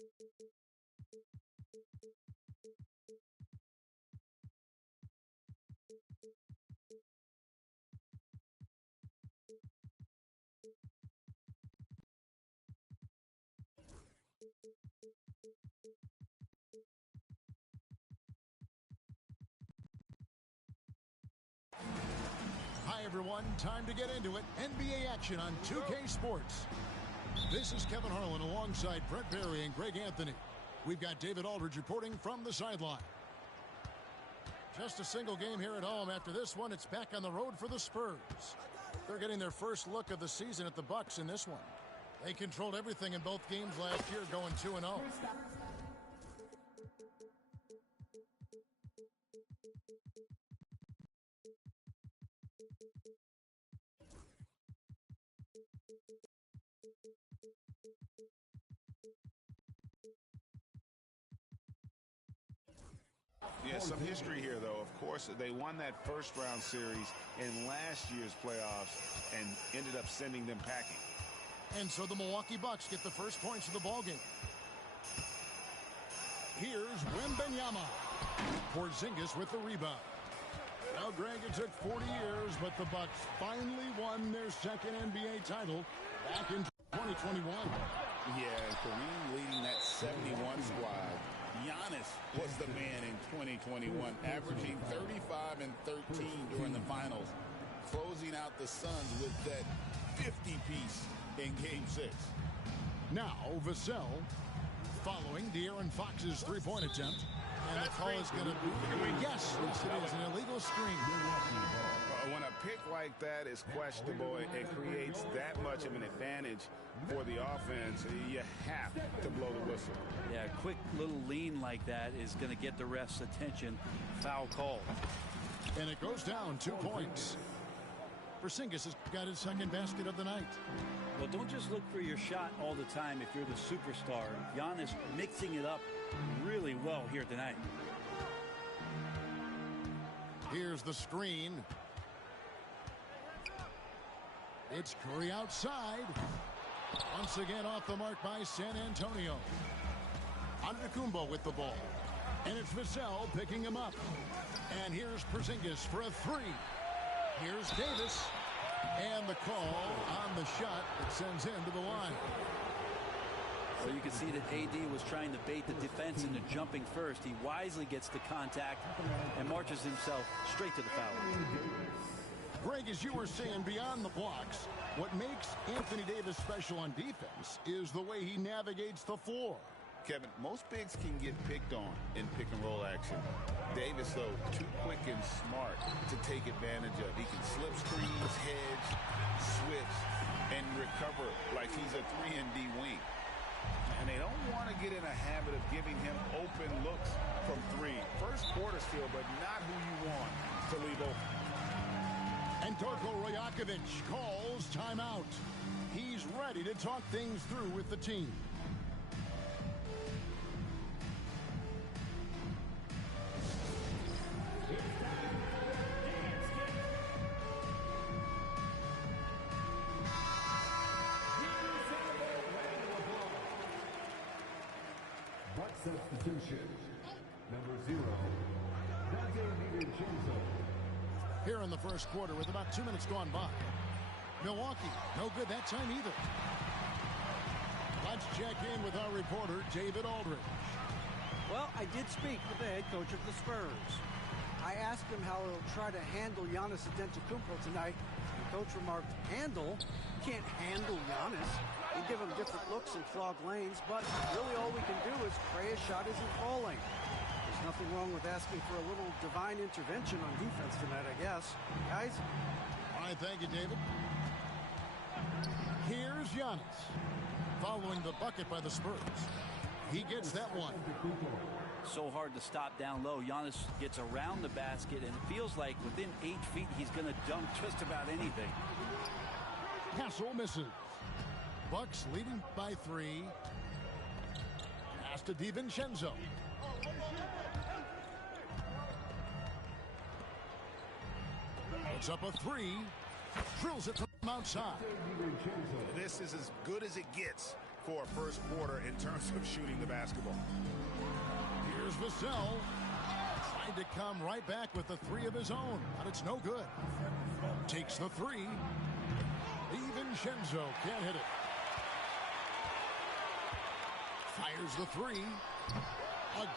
Hi, everyone. Time to get into it. NBA action on 2K Sports. This is Kevin Harlan alongside Brett Barry and Greg Anthony. We've got David Aldridge reporting from the sideline. Just a single game here at home. After this one, it's back on the road for the Spurs. They're getting their first look of the season at the Bucks in this one. They controlled everything in both games last year, going 2-0. Yeah, some history here, though. Of course, they won that first-round series in last year's playoffs and ended up sending them packing. And so the Milwaukee Bucks get the first points of the ballgame. Here's Wembanyama. Porzingis with the rebound. Now, Greg, it took 40 years, but the Bucks finally won their second NBA title back in 2021. Yeah, Kareem leading that 71 squad. Giannis was the man in 2021, averaging 35 and 13 during the finals, closing out the Suns with that 50-piece in Game 6. Now, Vassell following De'Aaron Fox's three-point attempt. And the call is going to be, yes, it is an illegal screen. When a pick like that is questionable, it creates that much of an advantage for the offense. You have to blow the whistle. Yeah, a quick little lean like that is going to get the ref's attention. Foul call. And it goes down 2 points. Porzingis has got his second basket of the night. Well, don't just look for your shot all the time if you're the superstar. Giannis mixing it up really well here tonight. Here's the screen. It's Curry outside. Once again off the mark by San Antonio. Antetokounmpo with the ball. And it's Vassell picking him up. And here's Porzingis for a three. Here's Davis. And the call on the shot that sends him to the line. Well, you can see that AD was trying to bait the defense into jumping first. He wisely gets the contact and marches himself straight to the foul. Greg, as you were saying, beyond the blocks, what makes Anthony Davis special on defense is the way he navigates the floor. Kevin, most bigs can get picked on in pick-and-roll action. Davis, though, too quick and smart to take advantage of. He can slip screens, hedge, switch, and recover like he's a 3-and-D wing. And they don't want to get in a habit of giving him open looks from three. First quarter still, but not who you want to leave open. And Darko Rajakovic calls timeout. He's ready to talk things through with the team. Substitution. Number 0, Dante DiVincenzo. Here in the first quarter with about 2 minutes gone by. Milwaukee, no good that time either. Let's check in with our reporter, David Aldridge. Well, I did speak with the head coach of the Spurs. I asked him how he'll try to handle Giannis Antetokounmpo tonight. The coach remarked, handle? You can't handle Giannis. We give him different looks and clog lanes, but really all we can do is pray his shot isn't falling. There's nothing wrong with asking for a little divine intervention on defense tonight, I guess. Guys? All right, thank you, David. Here's Giannis. Following the bucket by the Spurs. He gets that one. So hard to stop down low. Giannis gets around the basket, and it feels like within 8 feet he's going to dunk just about anything. Hassel misses. Bucks leading by 3. Pass to DiVincenzo. Puts up a 3. Drills it from outside. This is as good as it gets for a first quarter in terms of shooting the basketball. Here's Vassell. Tried to come right back with the three of his own, but it's no good. Takes the three. DiVincenzo can't hit it. Fires the three.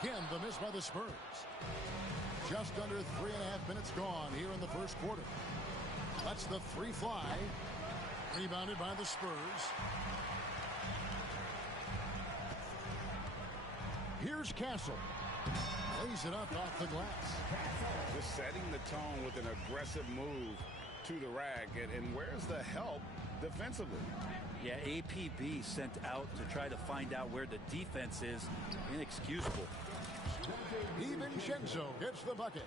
Again, the miss by the Spurs. Just under 3.5 minutes gone here in the first quarter. Lets the three fly. Rebounded by the Spurs. Here's Castle. Lays it up off the glass. Just setting the tone with an aggressive move to the rack. And where's the help defensively? Yeah, APB sent out to try to find out where the defense is. Inexcusable. DiVincenzo gets the bucket.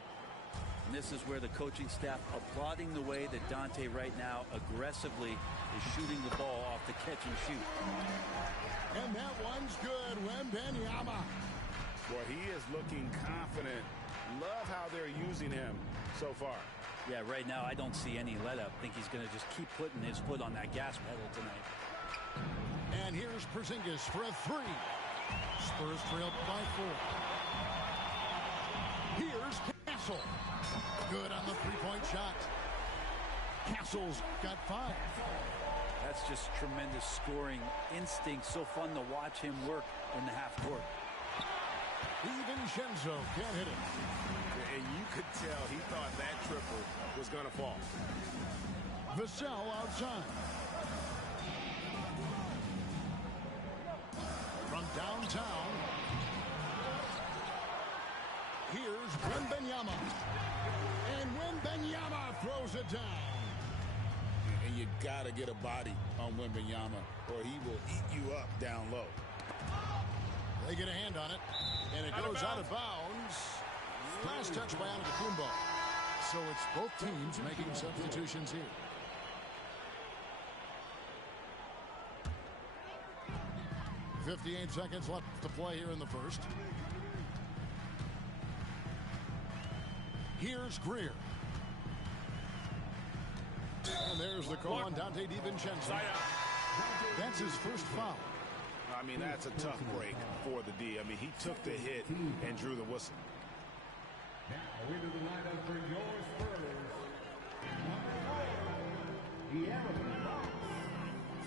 And this is where the coaching staff applauding the way that Dante right now aggressively is shooting the ball off the catch and shoot. And that one's good. Wembanyama. Boy, he is looking confident. Love how they're using him so far. Yeah, right now I don't see any let up. I think he's going to just keep putting his foot on that gas pedal tonight. And here's Porzingis for a three. Spurs trail by 4. Here's Castle. Good on the three-point shot. Castle's got 5. That's just tremendous scoring instinct. So fun to watch him work in the half court. DiVincenzo can't hit it. And you could tell he thought that triple was going to fall. Vassell outside. From downtown. Here's Wembanyama. And Wembanyama throws it down. And you got to get a body on Wembanyama or he will eat you up down low. They get a hand on it. And it goes out of bounds. Last touch by Antetokounmpo. So it's both teams making substitutions here. .58 seconds left to play here in the first. Here's Greer. And there's the call on Dante DiVincenzo. That's his first foul. I mean, that's a tough break for the D. I mean, he took the hit and drew the whistle. Now into the lineup for your Spurs. Number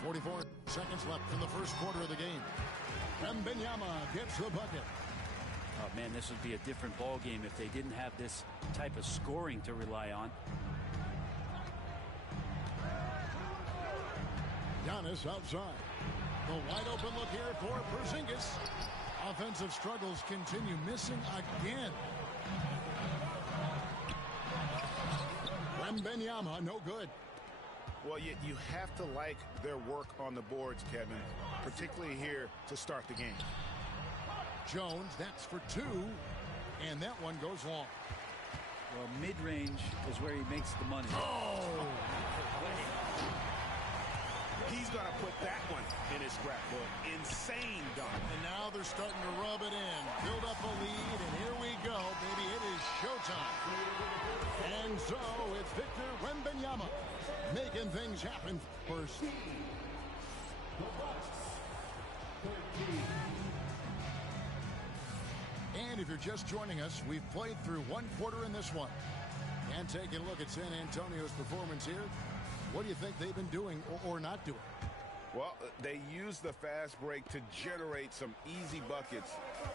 4, 44 seconds left in the first quarter of the game. Wembanyama gets the bucket. Oh, man, this would be a different ball game if they didn't have this type of scoring to rely on. Giannis outside. The wide open look here for Porzingis. Offensive struggles continue, missing again. Wembanyama, no good. Well, you have to like their work on the boards, Kevin, particularly here to start the game. Jones, that's for 2. And that one goes long. Well, mid-range is where he makes the money. Oh! He's going to put that one in his scrapbook. Insane dunk. And now they're starting to rub it in. Build up a lead, and here we go, baby. It is showtime. And so it's Victor Wembanyama making things happen for Steve. And if you're just joining us, we've played through one quarter in this one. And taking a look at San Antonio's performance here. What do you think they've been doing or not doing? Well, they used the fast break to generate some easy buckets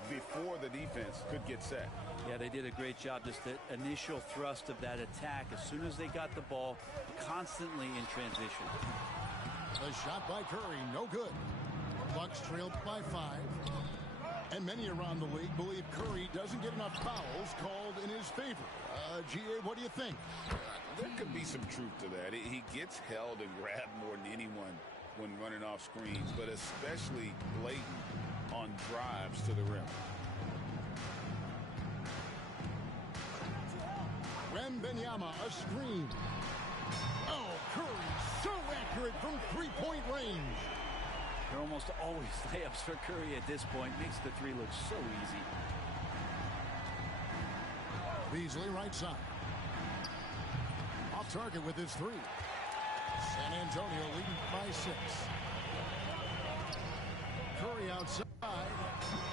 before the defense could get set. Yeah, they did a great job. Just the initial thrust of that attack, as soon as they got the ball, constantly in transition. The shot by Curry, no good. The Bucks trailed by 5. And many around the league believe Curry doesn't get enough fouls called in his favor. GA, what do you think? There could be some truth to that. He gets held and grabbed more than anyone when running off screens, but especially blatant on drives to the rim. Wembanyama, a screen. Oh, Curry, so accurate from three-point range. They're almost always layups for Curry at this point. Makes the three look so easy. Beasley right side. Off target with his 3. San Antonio leading by 6. Curry outside.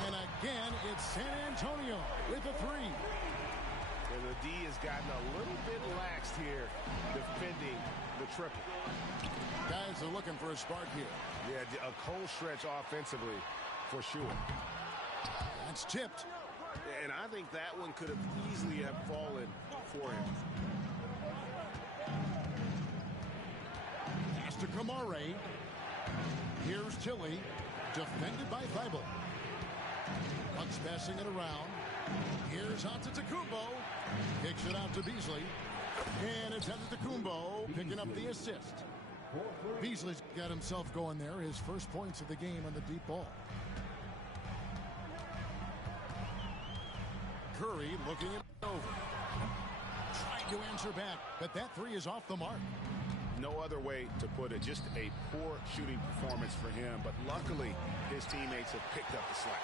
And again, it's San Antonio with a three. And the D has gotten a little bit laxed here defending the triple. Guys are looking for a spark here. Yeah, a cold stretch offensively for sure. That's tipped. And I think that one could have easily have fallen for him. Pass to Kamare. Here's Tilly. Defended by Thibault. Bucks passing it around. Here's Antetokounmpo. Kicks it out to Beasley. And it's Antetokounmpo picking up the assist. Beasley's got himself going there. His first points of the game on the deep ball. Curry looking it over. Trying to answer back, but that three is off the mark. No other way to put it. Just a poor shooting performance for him. But luckily, his teammates have picked up the slack.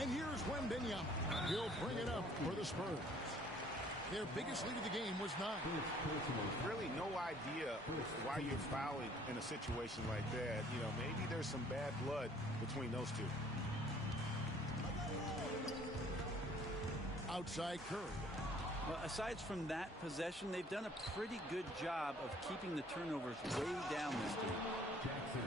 And here's Wembanyama. He'll bring it up for the Spurs. Their biggest lead of the game was 9. Really no idea why you're fouling in a situation like that. You know, maybe there's some bad blood between those two. Outside Curry. Well, aside from that possession, they've done a pretty good job of keeping the turnovers way down this game.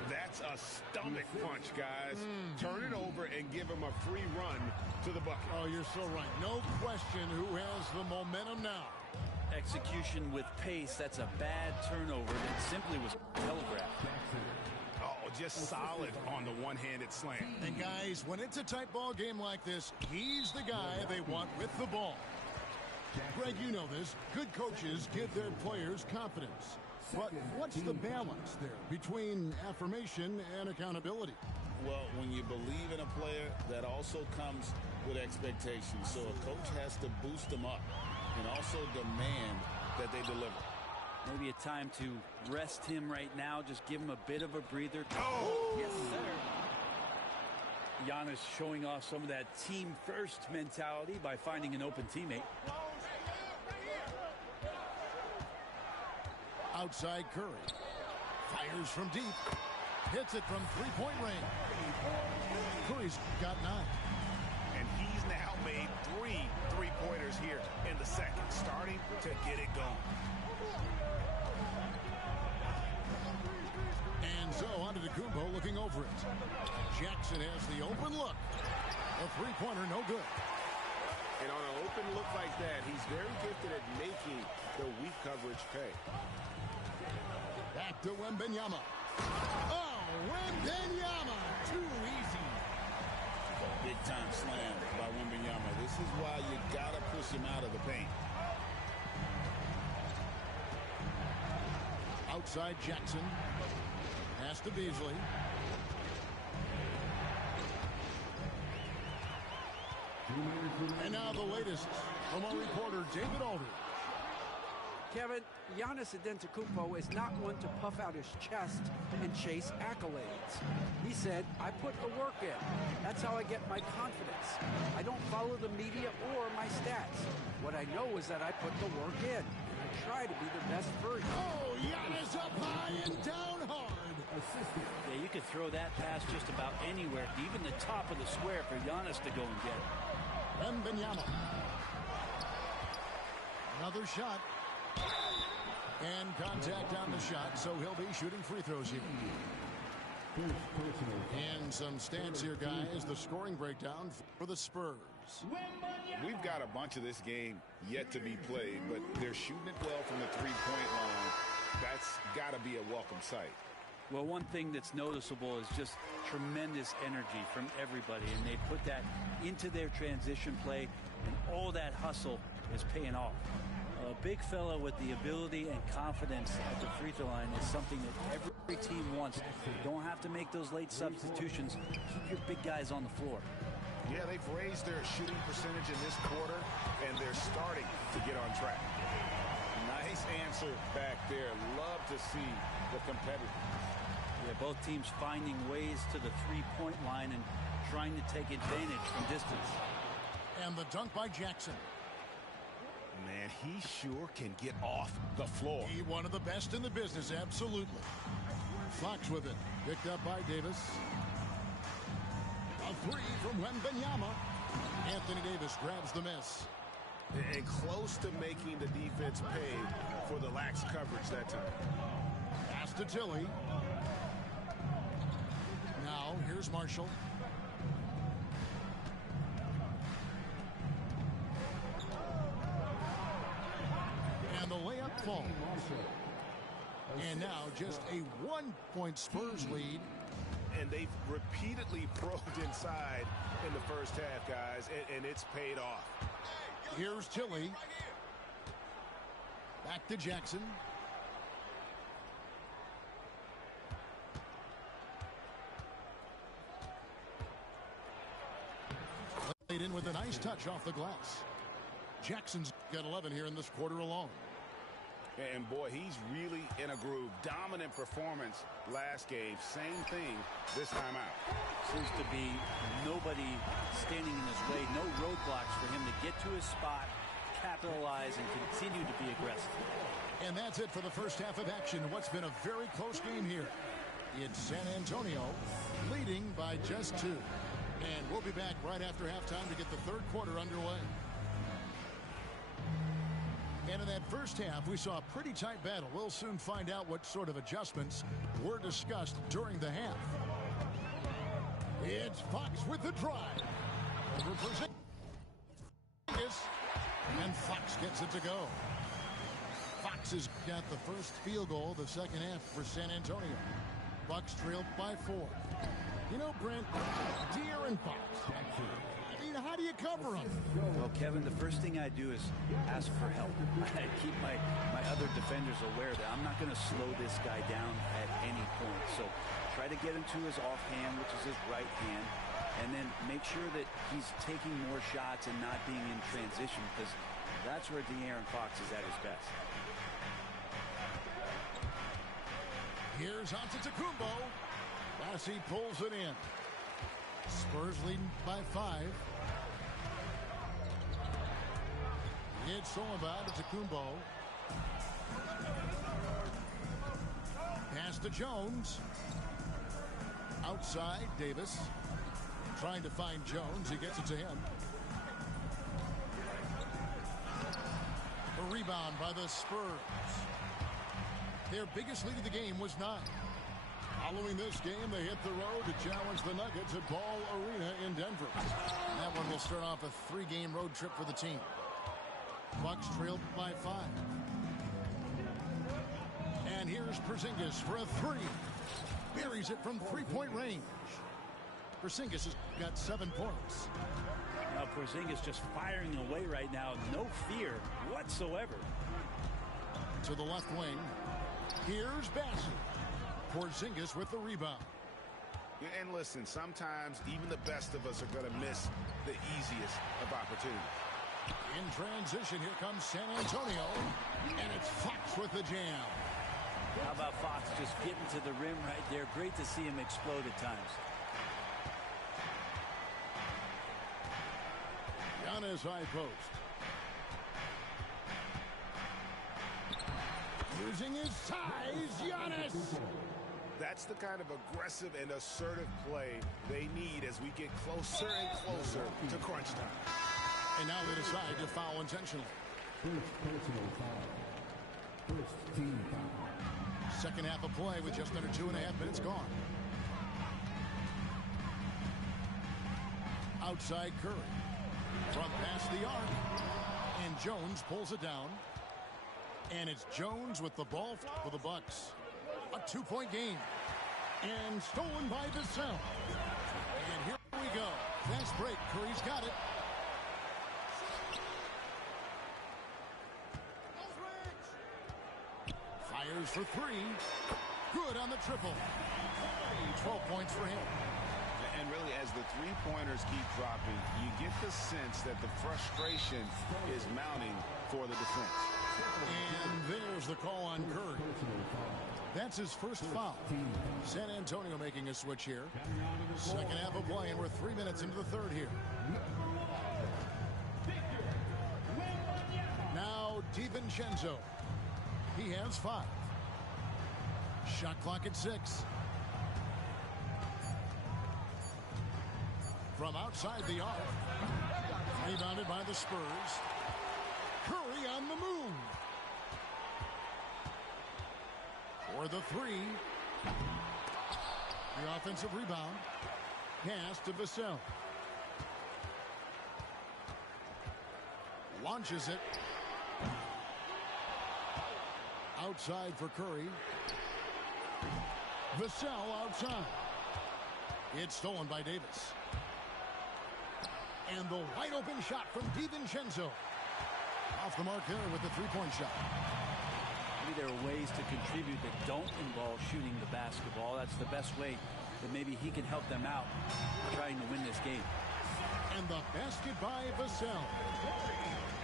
That's a stomach punch, guys. Turn it over and give him a free run to the bucket. Oh, you're so right. No question who has the momentum now. Execution with pace, that's a bad turnover that simply was telegraphed. Oh, just solid on the one-handed slam. And guys, when it's a tight ball game like this, he's the guy they want with the ball. Greg, you know this. Good coaches give their players confidence. But what's the balance there between affirmation and accountability? Well, when you believe in a player, that also comes with expectations. So a coach has to boost them up and also demand that they deliver. Maybe a time to rest him right now. Just give him a bit of a breather. Oh! Yes, sir. Giannis showing off some of that team-first mentality by finding an open teammate. Outside Curry. Fires from deep. Hits it from three-point range. Curry's got 9. And he's now made 3 three-pointers here in the second, starting to get it going. And so Antetokounmpo looking over it. Jackson has the open look. A three-pointer, no good. And on an open look like that, he's very gifted at making the weak coverage pay. Back to Wembanyama. Oh, Wembanyama! Too easy. Big-time slam by Wembanyama. This is why you got to push him out of the paint. Outside Jackson. Pass to Beasley. And now the latest from our reporter, David Aldridge. Kevin, Giannis Antetokounmpo is not one to puff out his chest and chase accolades. He said, I put the work in. That's how I get my confidence. I don't follow the media or my stats. What I know is that I put the work in. And I try to be the best version. Oh, Giannis up high and down hard. Yeah, you could throw that pass just about anywhere, even the top of the square for Giannis to go and get it. Wembanyama. Another shot. And contact on the shot, so he'll be shooting free throws here. And some stats here, guys. The scoring breakdown for the Spurs. We've got a bunch of this game yet to be played, but they're shooting it well from the three-point line. That's got to be a welcome sight. Well, one thing that's noticeable is just tremendous energy from everybody, and they put that into their transition play, and all that hustle is paying off. A big fella with the ability and confidence at the free throw line is something that every team wants. You don't have to make those late substitutions. Keep your big guys on the floor. Yeah, they've raised their shooting percentage in this quarter, and they're starting to get on track. Nice answer back there. Love to see the competitors. Yeah, both teams finding ways to the three-point line and trying to take advantage from distance. And the dunk by Jackson. Man, he sure can get off the floor. He one of the best in the business, absolutely. Fox with it. Picked up by Davis. three from Wembanyama. Anthony Davis grabs the miss. And close to making the defense pay for the lax coverage that time. Pass to Tilly. Now, here's Marshall. And the layup falls. And now just a 1-point Spurs lead. And they've repeatedly probed inside in the first half, guys, and it's paid off. Here's Tilly. Back to Jackson. Played in with a nice touch off the glass. Jackson's got 11 here in this quarter alone. And boy, he's really in a groove. Dominant performance last game. Same thing this time out. Seems to be nobody standing in his way. No roadblocks for him to get to his spot, capitalize, and continue to be aggressive. And that's it for the first half of action. What's been a very close game here. It's San Antonio leading by just 2. And we'll be back right after halftime to get the third quarter underway. And in that first half, we saw a pretty tight battle. We'll soon find out what sort of adjustments were discussed during the half. It's Fox with the drive. Over Porzingis. And Fox gets it to go. Fox has got the first field goal of the second half for San Antonio. Bucks trailed by 4. You know, Brent, De'Aaron Fox. I mean, how do you cover him? Well, Kevin, the first thing I do is ask for help. I keep my other defenders aware that I'm not going to slow this guy down at any point. So try to get him to his offhand, which is his right hand, and then make sure that he's taking more shots and not being in transition, because that's where De'Aaron Fox is at his best. Here's Antetokounmpo. Lassie pulls it in. Spurs leading by 5. It's Solomon to Antetokounmpo. Pass to Jones. Outside, Davis. Trying to find Jones. He gets it to him. A rebound by the Spurs. Their biggest lead of the game was 9. Following this game, they hit the road to challenge the Nuggets at Ball Arena in Denver. That one will start off a 3-game road trip for the team. Bucks trailed by 5. And here's Porzingis for a 3. Buries it from 3-point range. Porzingis has got 7 points. Now Porzingis just firing away right now. No fear whatsoever. To the left wing. Here's Bassett. Porzingis with the rebound. And listen, sometimes even the best of us are going to miss the easiest of opportunities. In transition, here comes San Antonio. And it's Fox with the jam. How about Fox just getting to the rim right there? Great to see him explode at times. Giannis high post. Using his size, Giannis. That's the kind of aggressive and assertive play they need as we get closer and closer to crunch time. And now they decide to foul intentionally. First personal foul. First team foul. Second half of play with just under 2.5 minutes gone. Outside Curry. From past the arc. And Jones pulls it down. And it's Jones with the ball for the Bucks. A 2-point game. And stolen by Vassell. And here we go. Fast break. Curry's got it. Fires for 3. Good on the triple. 12 points for him. And really, as the three-pointers keep dropping, you get the sense that the frustration is mounting for the defense. And there's the call on Curry. That's his first foul. San Antonio making a switch here. Second half of play, and we're 3 minutes into the third here. Now DiVincenzo. He has 5. Shot clock at 6. from outside the arc. Rebounded by the Spurs. Curry on the move. For the three. The offensive rebound. Pass to Vassell. Launches it. Outside for Curry. Vassell outside. It's stolen by Davis. And the wide open shot from DiVincenzo. Off the mark there with the three-point shot. Maybe there are ways to contribute that don't involve shooting the basketball. That's the best way that maybe he can help them out trying to win this game. And the basket by Vassell.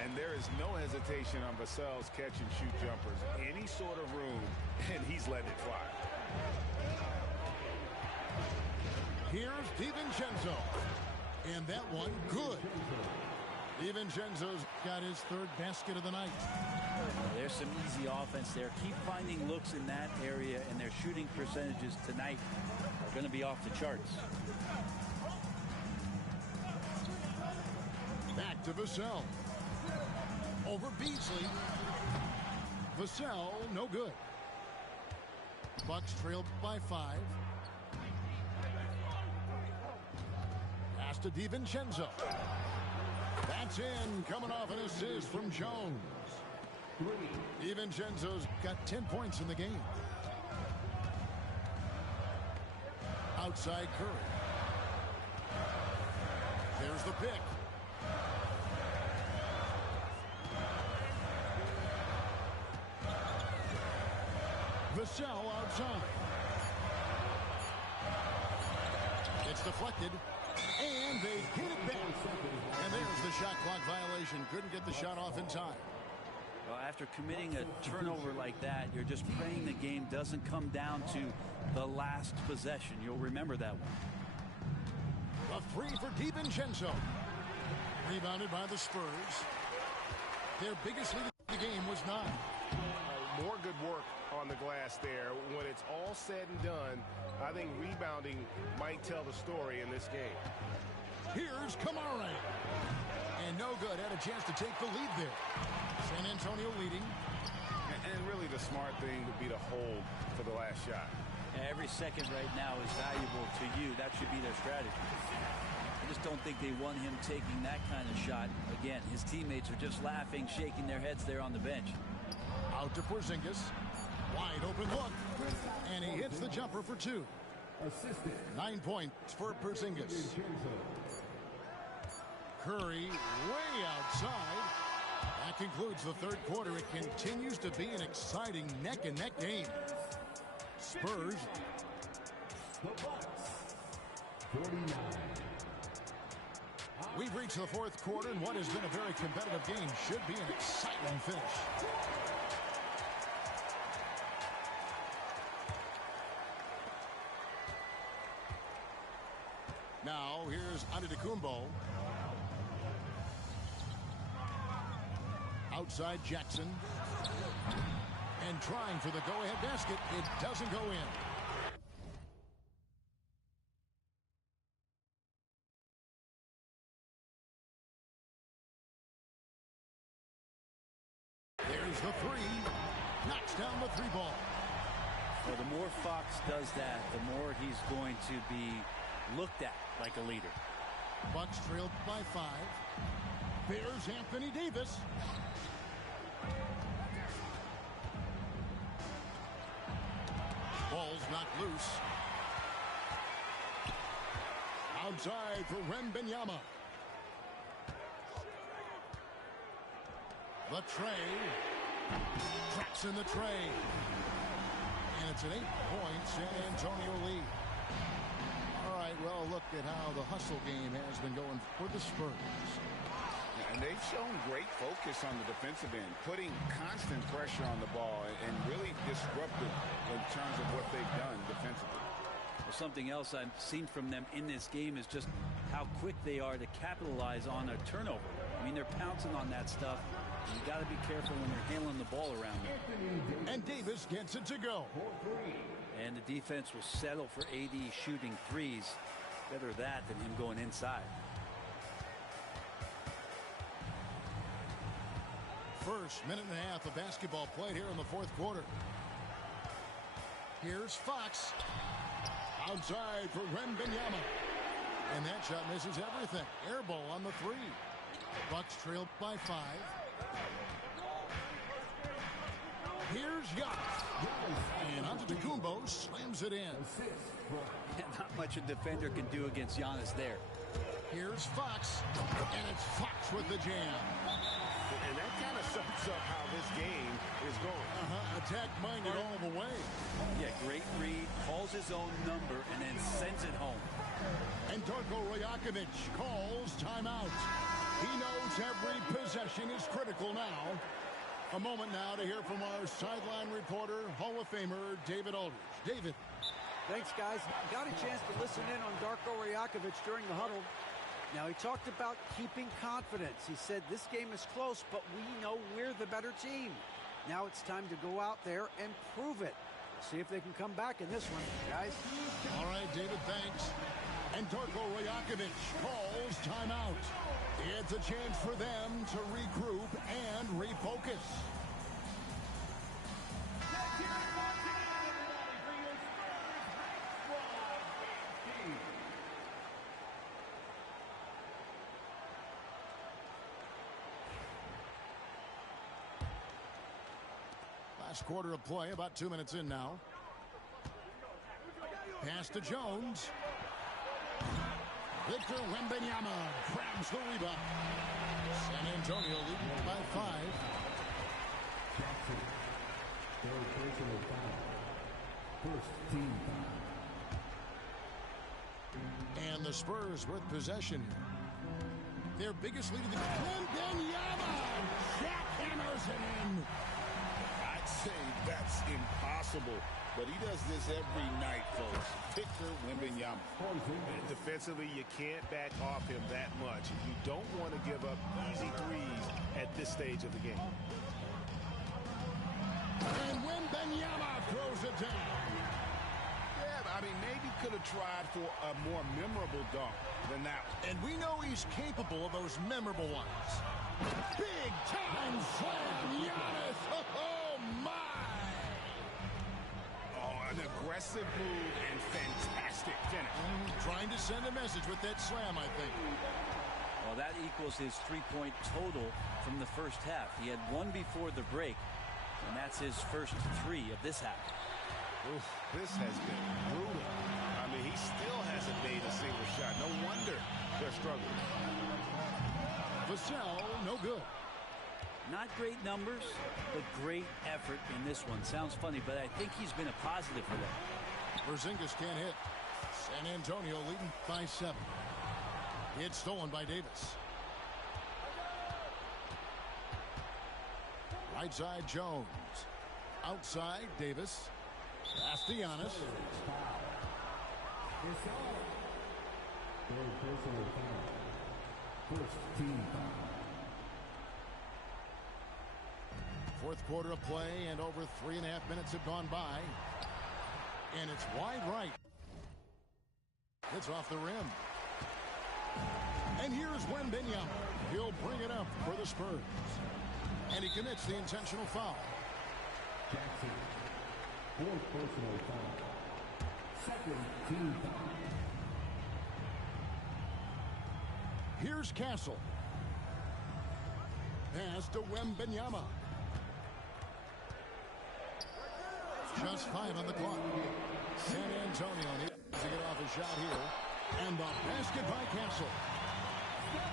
And there is no hesitation on Vassell's catch-and-shoot jumpers. Any sort of room, and he's letting it fly. Here's DiVincenzo. And that one, good. DiVincenzo's got his third basket of the night. There's some easy offense there. Keep finding looks in that area, and their shooting percentages tonight are going to be off the charts. Back to Vassell. Over Beasley. Vassell, no good. Bucks trailed by 5. Pass to DiVincenzo. That's in, coming off an assist from Jones. DiVincenzo's got 10 points in the game. Outside Curry. There's the pick. Vassell outside. It's deflected. And they hit it back. And there's the shot clock violation. Couldn't get the shot off in time. Well, after committing a turnover like that, you're just praying the game doesn't come down to the last possession. You'll remember that one. A three for DiVincenzo. Rebounded by the Spurs. Their biggest lead in the game was 9. More good work on the glass there. When it's all said and done, I think rebounding might tell the story in this game. Here's Kamara. And no good. Had a chance to take the lead there. San Antonio leading. And really the smart thing would be to hold for the last shot. Every second right now is valuable to you. That should be their strategy. I just don't think they want him taking that kind of shot. Again, his teammates are just laughing, shaking their heads there on the bench. Out to Porzingis. Wide open look. And he hits the jumper for 2. 9 points for Porzingis. Curry way outside. That concludes the third quarter. It continues to be an exciting neck-and-neck game. Spurs. We've reached the fourth quarter, and what has been a very competitive game should be an exciting finish. Now, here's Antetokounmpo. Outside Jackson. And trying for the go-ahead basket. It doesn't go in. There's the three. Knocks down the 3-ball. Well, the more Fox does that, the more he's going to be looked at like a leader. Bucks trailed by 5. There's Anthony Davis. Ball's knocked loose. Outside for Wembanyama. The tray. Tracks in the tray. And it's an 8-point San Antonio lead. All right, well, look at how the hustle game has been going for the Spurs. And they've shown great focus on the defensive end, putting constant pressure on the ball and really disruptive in terms of what they've done defensively. Well, something else I've seen from them in this game is just how quick they are to capitalize on a turnover. I mean, they're pouncing on that stuff. You got to be careful when they're handling the ball around them. And Davis gets it to go. And the defense will settle for AD shooting threes. Better that than him going inside. First minute and a half of basketball played here in the fourth quarter. Here's Fox. Outside for Wembanyama. And that shot misses everything. Air ball on the three. Bucks trail by 5. Here's Giannis. And Antetokounmpo slams it in. Not much a defender can do against Giannis there. Here's Fox. And it's Fox with the jam. And that kind of sums up how this game is going. Attack-minded all the way. Yeah, great read. Calls his own number and then sends it home. And Darko Rajakovic calls timeout. He knows every possession is critical now. A moment now to hear from our sideline reporter, Hall of Famer David Aldridge. David. Thanks, guys. Got a chance to listen in on Darko Rajakovic during the huddle. Now, he talked about keeping confidence. He said this game is close, but we know we're the better team. Now it's time to go out there and prove it. See if they can come back in this one, guys. All right, David, thanks. And Darko Rajakovic calls timeout. It's a chance for them to regroup and refocus. Last quarter of play, about 2 minutes in now. Pass to Jones. Victor Wembanyama grabs the rebound. San Antonio leading by 5. Jackson. Third personal foul. First team foul. And the Spurs with possession. Their biggest lead of the game. Wembanyama jackhammers it in. I'd say that's impossible, but he does this every night, folks. Victor Wembanyama. Defensively, you can't back off him that much. You don't want to give up easy threes at this stage of the game. And Wembanyama throws it down. Yeah, I mean, maybe could have tried for a more memorable dunk than that one. And we know he's capable of those memorable ones. Big time slam, Giannis. Oh, my. Oh, an aggressive move and fantastic finish. Trying to send a message with that slam, I think. Well, that equals his three-point total from the first half. He had one before the break, and that's his first 3 of this half. Oof, this has been brutal. I mean, he still hasn't made a single shot. No wonder they're struggling. Vassell, no good. Not great numbers, but great effort in this one. Sounds funny, but I think he's been a positive for them. Porzingis can't hit. San Antonio leading by 7. It's stolen by Davis. Right side, Jones. Outside, Davis. Pass to Giannis. Third personal foul. First team foul. Fourth quarter of play, and over 3.5 minutes have gone by. And it's wide right. It's off the rim. And here's Wembanyama. He'll bring it up for the Spurs. And he commits the intentional foul. Jackson. Fourth personal foul. Second team foul. Here's Castle. Pass to Wembanyama. Just 5 on the clock. San Antonio needs to get off a shot here. And the basket by Castle.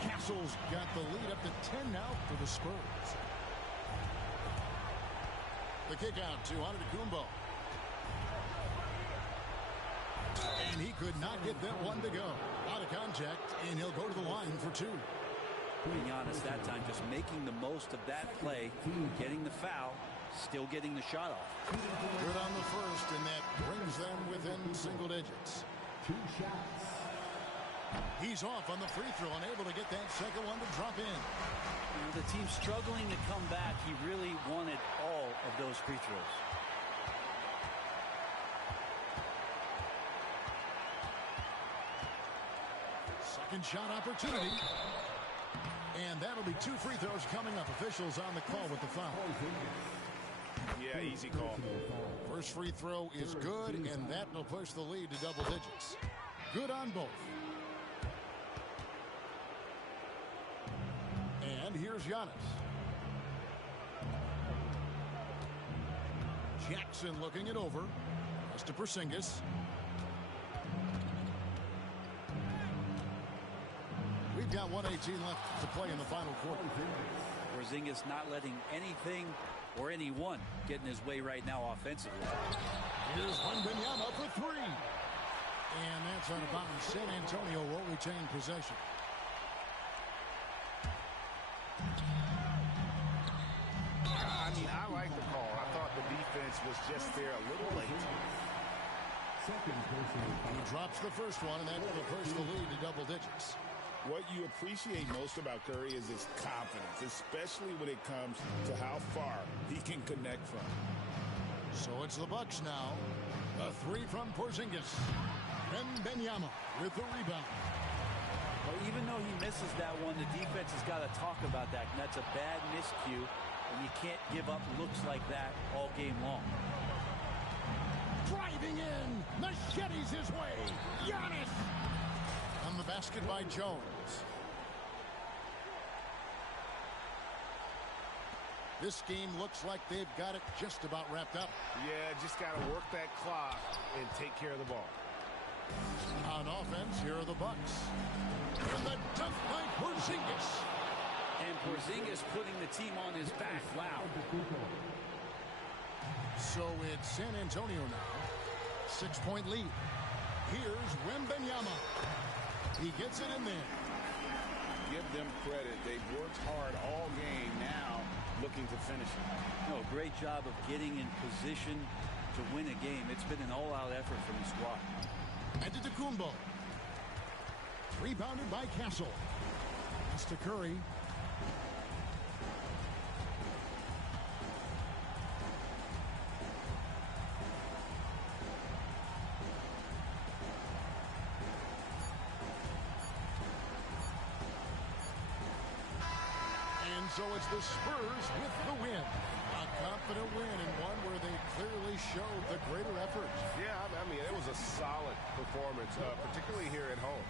Castle's got the lead up to 10 now for the Spurs. The kick out to Antetokounmpo. And he could not get that one to go. Out of contact, and he'll go to the line for 2. Being honest, that time just making the most of that play, getting the foul, still getting the shot off. Good on the first, and that brings them within single digits. 2 shots. He's off on the free throw, unable to get that second one to drop in. The team's struggling to come back. He really wanted all of those free throws. Second shot opportunity. And that'll be 2 free throws coming up. Officials on the call with the foul. Yeah, easy call. First free throw is good, and that will push the lead to double digits. Good on both. And here's Giannis. Jackson looking it over. Pass to Porzingis. We've got 1:18 left to play in the final quarter. Porzingis not letting anything or anyone get in his way right now offensively. Here's Wembanyama for 3. And that's out of bounds. San Antonio will retain possession. I mean, I like the call. I thought the defense was just there a little late. He drops the first one, and that will push the lead to double digits. What you appreciate most about Curry is his confidence, especially when it comes to how far he can connect from. So it's the Bucks now. A 3 from Porzingis. Wembanyama with the rebound. Well, even though he misses that one, the defense has got to talk about that. And that's a bad miscue, and you can't give up looks like that all game long. Driving in. Machetes his way. Giannis. On the basket by Jones. This game looks like they've got it just about wrapped up. Yeah, just got to work that clock and take care of the ball. On offense, here are the Bucks. And the dunk by Porzingis. And Porzingis putting the team on his back. Wow. So it's San Antonio now. 6-point lead. Here's Wembanyama. He gets it in there. Give them credit. They've worked hard all game, now looking to finish it. No, great job of getting in position to win a game. It's been an all-out effort from the squad. Antetokounmpo. Rebounded by Castle. Pass to Curry. So it's the Spurs with the win. A confident win, and one where they clearly showed the greater effort. Yeah, I mean, it was a solid performance, particularly here at home.